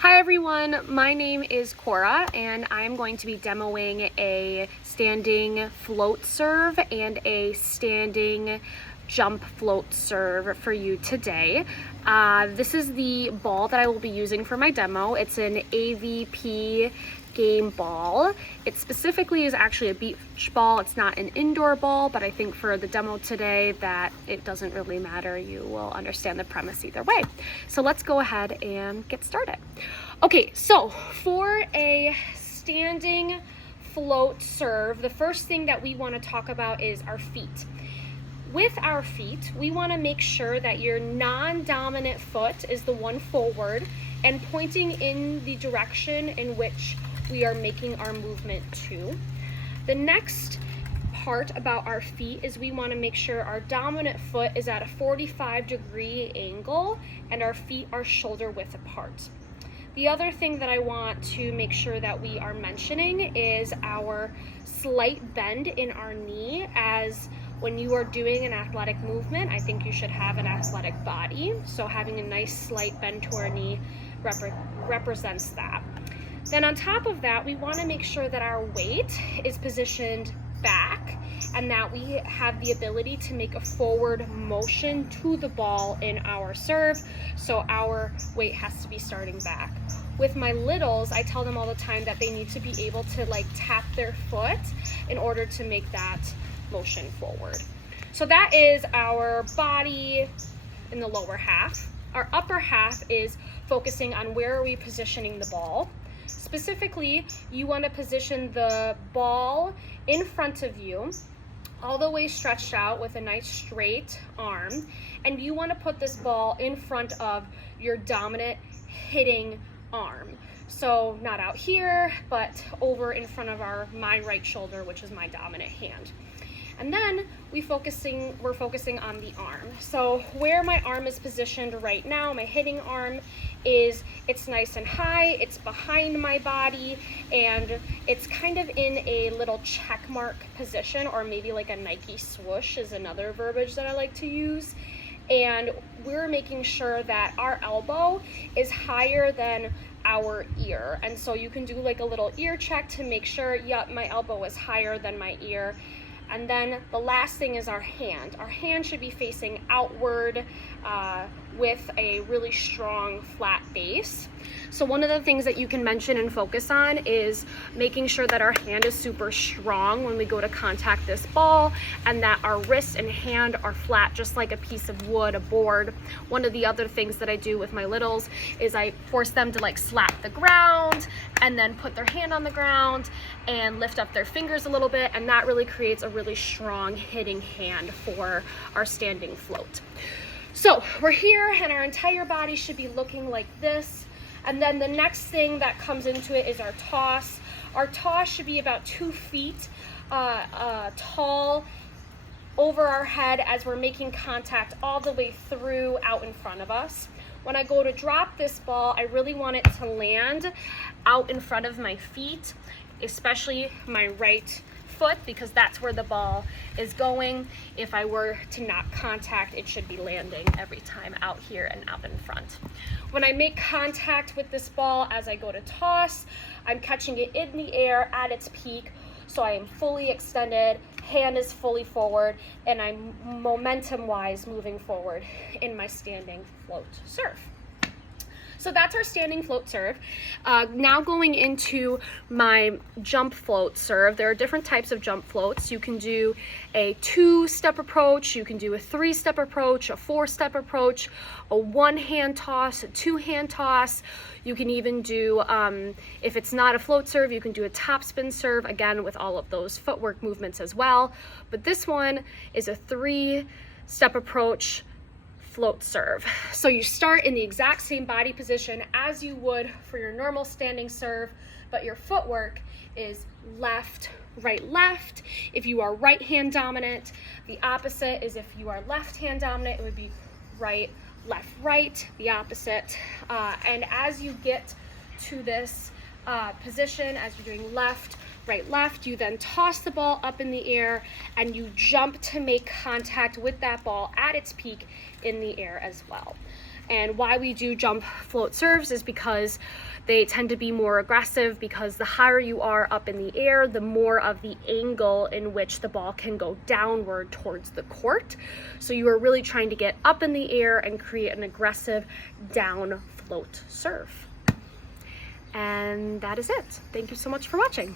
Hi everyone, my name is Cora and I'm going to be demoing a standing float serve and a standing jump float serve for you today. This is the ball that I will be using for my demo. It's an AVP game ball. It specifically is actually a beach ball. It's not an indoor ball, but I think for the demo today that it doesn't really matter. You will understand the premise either way. So let's go ahead and get started. Okay, so for a standing float serve, the first thing that we want to talk about is our feet. With our feet, we want to make sure that your non-dominant foot is the one forward and pointing in the direction in which we are making our movement to. The next part about our feet is we want to make sure our dominant foot is at a 45-degree angle and our feet are shoulder width apart. The other thing that I want to make sure that we are mentioning is our slight bend in our knee, as when you are doing an athletic movement, I think you should have an athletic body. So having a nice slight bend to our knee represents that. Then on top of that, we want to make sure that our weight is positioned back and that we have the ability to make a forward motion to the ball in our serve. So our weight has to be starting back. With my littles, I tell them all the time that they need to be able to tap their foot in order to make that motion forward. So that is our body in the lower half. Our upper half is focusing on where are we positioning the ball. Specifically, you want to position the ball in front of you, all the way stretched out with a nice straight arm, and you want to put this ball in front of your dominant hitting arm. So not out here, but over in front of my right shoulder, which is my dominant hand. And then we're focusing on the arm. So where my arm is positioned right now, my hitting arm it's nice and high, it's behind my body, and it's kind of in a little check mark position, or maybe like a Nike swoosh is another verbiage that I like to use. And we're making sure that our elbow is higher than our ear. And so you can do like a little ear check to make sure, yep, my elbow is higher than my ear. And then the last thing is our hand. Our hand should be facing outward with a really strong flat base. So one of the things that you can mention and focus on is making sure that our hand is super strong when we go to contact this ball, and that our wrist and hand are flat, just like a piece of wood, a board. One of the other things that I do with my littles is I force them to slap the ground and then put their hand on the ground and lift up their fingers a little bit, and that really creates a really strong hitting hand for our standing float. So we're here and our entire body should be looking like this. And then the next thing that comes into it is our toss. Our toss should be about 2 feet tall over our head as we're making contact all the way through out in front of us. When I go to drop this ball, I really want it to land out in front of my feet, especially my right foot, because that's where the ball is going. If I were to not contact, it should be landing every time out here and out in front. When I make contact with this ball as I go to toss, I'm catching it in the air at its peak, so I am fully extended, hand is fully forward, and I'm momentum-wise moving forward in my standing float serve. So that's our standing float serve. Now going into my jump float serve, there are different types of jump floats. You can do a 2-step approach, you can do a 3-step approach, a 4-step approach, a 1-hand toss, a 2-hand toss. You can even do, if it's not a float serve, you can do a topspin serve, again with all of those footwork movements as well. But this one is a 3-step approach float serve. So you start in the exact same body position as you would for your normal standing serve, but your footwork is left, right, left. If you are right hand dominant, the opposite is if you are left hand dominant, it would be right, left, right, the opposite. And as you get to this position, as you're doing left, right, left, you then toss the ball up in the air and you jump to make contact with that ball at its peak in the air as well. And why we do jump float serves is because they tend to be more aggressive, because the higher you are up in the air, the more of the angle in which the ball can go downward towards the court. So you are really trying to get up in the air and create an aggressive down float serve. And that is it. Thank you so much for watching.